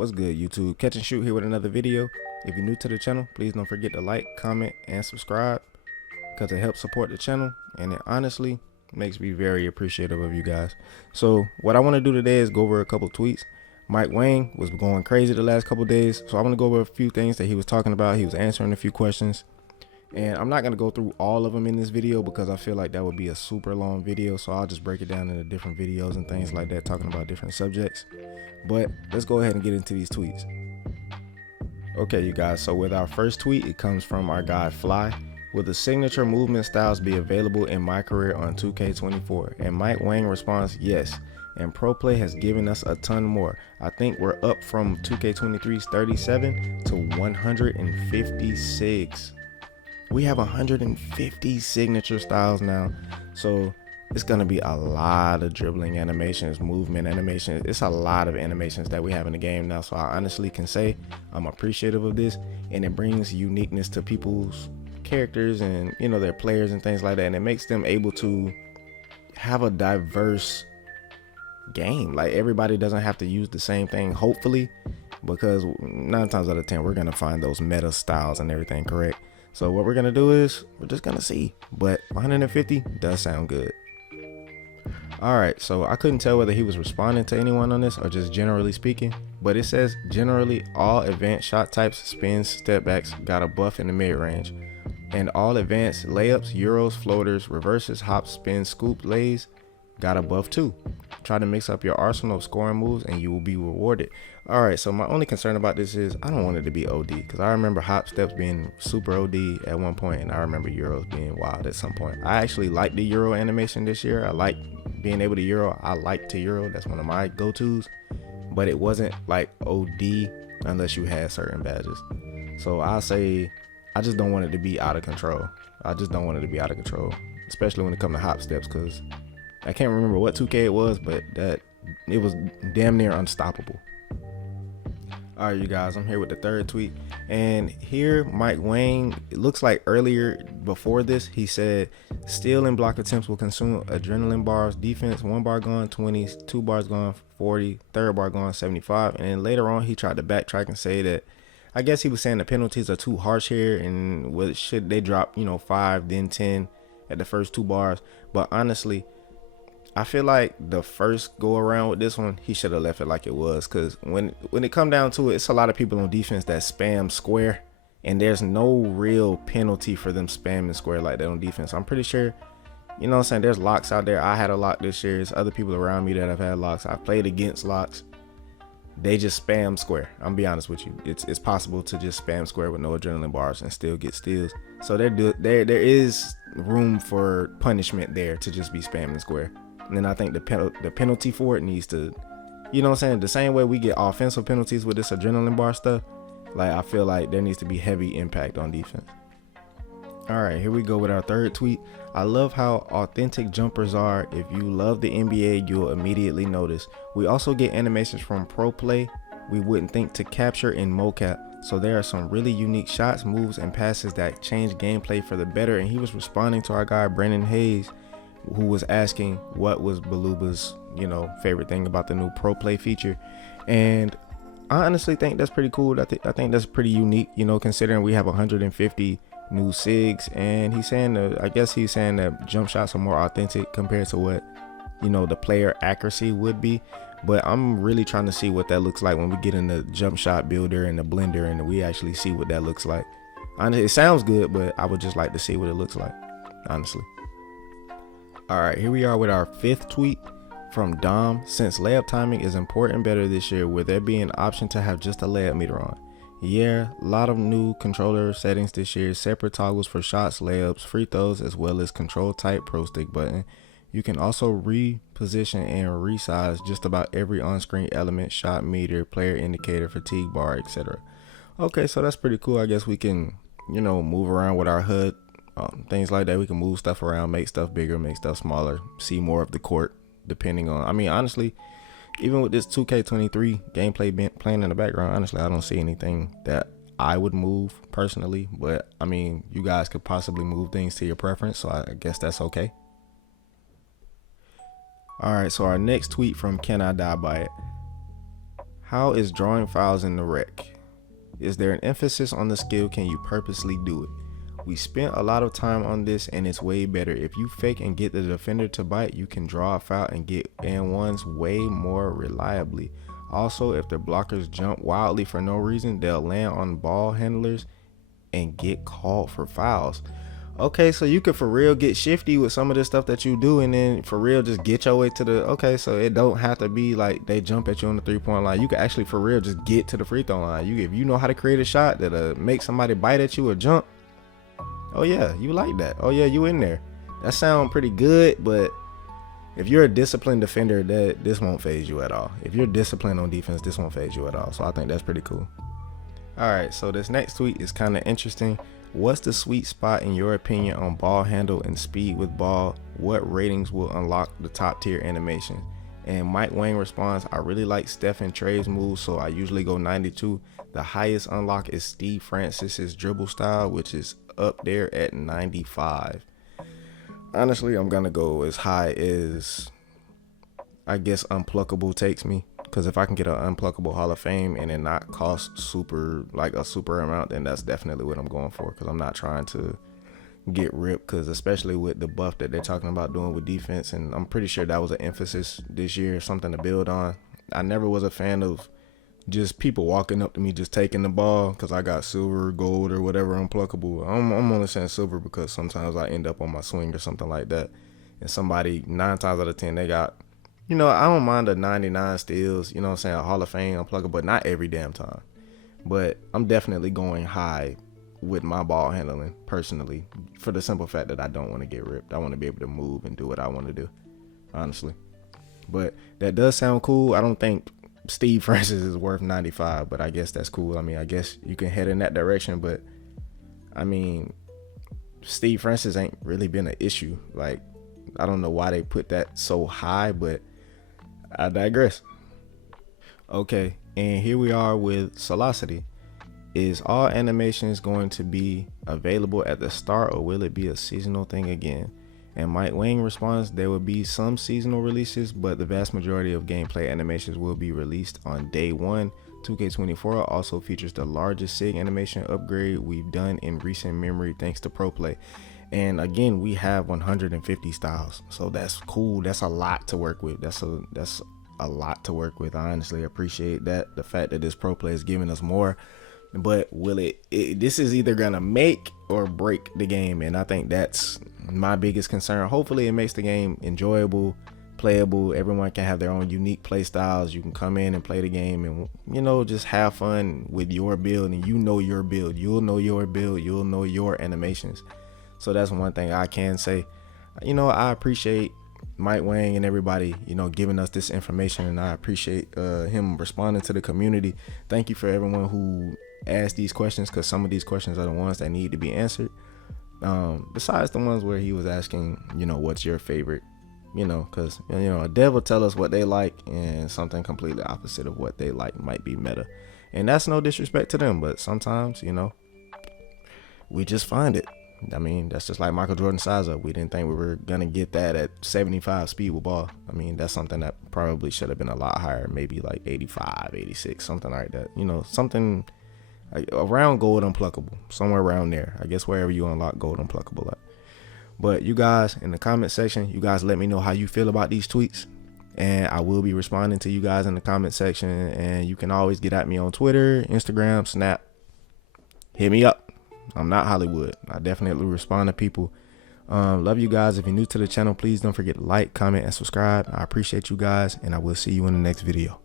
What's good, YouTube? Catch and Shoot here with another video. If you're new to the channel, please don't forget to like, comment, and subscribe because it helps support the channel, and it honestly makes me very appreciative of you guys. So what I want to do today is go over a couple tweets. Mike Wang was going crazy the last couple days, so I want to go over a few things that he was talking about. He was answering a few questions, and I'm not going to go through all of them in this video because I feel like that would be a super long video, so I'll just break it down into different videos and things like that, talking about different subjects. But let's go ahead and get into these tweets. Okay, you guys, so with our first tweet, it comes from our guy Fly. Will the signature movement styles be available in my career on 2K24? And Mike Wang responds, yes. And Pro Play has given us a ton more. I think we're up from 2K23's 37 to 156. We have 150 signature styles now. So it's going to be a lot of dribbling animations, movement animations. It's a lot of animations that we have in the game now. So I honestly can say I'm appreciative of this, and it brings uniqueness to people's characters and, you know, their players and things like that. And it makes them able to have a diverse game. Like, everybody doesn't have to use the same thing, hopefully, because 9 times out of 10, we're going to find those meta styles and everything correct. So what we're going to do is we're just going to see. But 150 does sound good. Alright, so I couldn't tell whether he was responding to anyone on this or just generally speaking, but it says generally all advanced shot types, spins, step backs got a buff in the mid range, and all advanced layups, euros, floaters, reverses, hops, spins, scoop, lays got a buff too. Try to mix up your arsenal of scoring moves and you will be rewarded. Alright, so my only concern about this is I don't want it to be OD, because I remember hop steps being super OD at one point, and I remember euros being wild at some point. I actually like the euro animation this year. I like being able to euro. I like to euro. That's one of my go-tos, but it wasn't like OD unless you had certain badges. So I'll say I just don't want it to be out of control. I just don't want it to be out of control, especially when it comes to hop steps, because I can't remember what 2K it was, but that it was damn near unstoppable. Alright, you guys, I'm here with the third tweet, and here Mike Wang, it looks like earlier before this he said steal and block attempts will consume adrenaline bars, defense 1 bar gone 20, 2 bars gone 40, third bar gone 75, and then later on he tried to backtrack and say that I guess he was saying the penalties are too harsh here, and what should they drop, you know, 5 then 10 at the first 2 bars. But honestly, I feel like the first go around with this one, he should have left it like it was, because when it come down to it, it's a lot of people on defense that spam square, and there's no real penalty for them spamming square like that on defense. I'm pretty sure, you know what I'm saying, there's locks out there. I had a lock this year. There's other people around me that have had locks. I've played against locks. They just spam square. I'm be honest with you. It's possible to just spam square with no adrenaline bars and still get steals. So there is room for punishment there to just be spamming square. And then I think the penalty for it needs to, you know what I'm saying, the same way we get offensive penalties with this adrenaline bar stuff, like I feel like there needs to be heavy impact on defense. Alright, here we go with our third tweet. I love how authentic jumpers are. If you love the NBA, you'll immediately notice. We also get animations from Pro Play we wouldn't think to capture in mocap. So there are some really unique shots, moves, and passes that change gameplay for the better. And he was responding to our guy Brendan Hayes, who was asking what was Baluba's, you know, favorite thing about the new Pro Play feature. And I honestly think that's pretty cool. I think that's pretty unique, you know, considering we have 150 new Sigs, and he's saying I guess he's saying that jump shots are more authentic compared to what, you know, the player accuracy would be. But I'm really trying to see what that looks like when we get in the jump shot builder and the blender and we actually see what that looks like. Honestly, it sounds good, but I would just like to see what it looks like, honestly. Alright, here we are with our fifth tweet from Dom. Since layup timing is important better this year, will there be an option to have just a layup meter on? Yeah, a lot of new controller settings this year, separate toggles for shots, layups, free throws, as well as control type pro stick button. You can also reposition and resize just about every on-screen element, shot meter, player indicator, fatigue bar, etc. Okay, so that's pretty cool. I guess we can, you know, move around with our HUD, things like that. We can move stuff around, make stuff bigger, make stuff smaller, see more of the court, depending on, I mean, honestly, even with this 2K23 gameplay playing in the background, honestly, I don't see anything that I would move personally, but I mean, you guys could possibly move things to your preference, so I guess that's okay. All right, so our next tweet from Can I Die By It. How is drawing fouls in the rec? Is there an emphasis on the skill? Can you purposely do it? We spent a lot of time on this and it's way better. If you fake and get the defender to bite, you can draw a foul and get and-ones way more reliably. Also, if the blockers jump wildly for no reason, they'll land on ball handlers and get called for fouls. Okay, so you could for real get shifty with some of the stuff that you do, and then for real just get your way to the, okay, so it don't have to be like they jump at you on the 3-point line. You can actually for real just get to the free throw line. If you know how to create a shot that'll make somebody bite at you or jump, oh yeah, you like that. Oh yeah, you in there. That sound pretty good, but if you're a disciplined defender, this won't phase you at all. If you're disciplined on defense, this won't phase you at all. So I think that's pretty cool. All right, so this next tweet is kind of interesting. What's the sweet spot in your opinion on ball handle and speed with ball? What ratings will unlock the top tier animation? And Mike Wang responds, I really like Steph and Trey's moves, so I usually go 92. The highest unlock is Steve Francis's dribble style, which is up there at 95. Honestly, I'm gonna go as high as I guess Unpluckable takes me, because if I can get an Unpluckable Hall of Fame and it not cost a super amount, then that's definitely what I'm going for, because I'm not trying to get ripped, because especially with the buff that they're talking about doing with defense, and I'm pretty sure that was an emphasis this year, something to build on. I never was a fan of just people walking up to me just taking the ball because I got silver, gold, or whatever Unpluckable. I'm only saying silver because sometimes I end up on my swing or something like that, and somebody 9 times out of 10 they got, I don't mind the 99 steals, a Hall of Fame Unpluckable, but not every damn time. But I'm definitely going high with my ball handling personally, for the simple fact that I don't want to get ripped. I want to be able to move and do what I want to do, honestly. But that does sound cool. I don't think Steve Francis is worth 95, but I guess that's cool. I guess you can head in that direction, but Steve Francis ain't really been an issue. Like, I don't know why they put that so high, but I digress. Okay, and here we are with Solacity. Is all animations going to be available at the start, or will it be a seasonal thing again? And Mike Wang responds, there will be some seasonal releases, but the vast majority of gameplay animations will be released on day one. 2K24 also features the largest SIG animation upgrade we've done in recent memory thanks to ProPlay. And again, we have 150 styles, so that's cool. That's a lot to work with. That's a lot to work with. I honestly appreciate that. The fact that this ProPlay is giving us more, but will this is either gonna make or break the game, and I think that's my biggest concern. Hopefully it makes the game enjoyable, playable. Everyone can have their own unique play styles. You can come in and play the game and just have fun with your build, and your build, you'll know your build, you'll know your animations. So that's one thing I can say. I appreciate Mike Wang and everybody, giving us this information, and I appreciate him responding to the community. Thank you for everyone who asked these questions, because some of these questions are the ones that need to be answered. Besides the ones where he was asking, what's your favorite, because a dev will tell us what they like, and something completely opposite of what they like might be meta, and that's no disrespect to them, but sometimes we just find it. That's just like Michael Jordan size up. We didn't think we were gonna get that at 75 speed with ball. That's something that probably should have been a lot higher, maybe like 85, 86, something like that. Something like around gold Unpluckable, somewhere around there. I guess wherever you unlock gold Unpluckable at. But you guys in the comment section, you guys let me know how you feel about these tweets, and I will be responding to you guys in the comment section. And you can always get at me on Twitter, Instagram, Snap. Hit me up. I'm not Hollywood. I definitely respond to people. Love you guys. If you're new to the channel, please don't forget to like, comment, and subscribe. I appreciate you guys, and I will see you in the next video.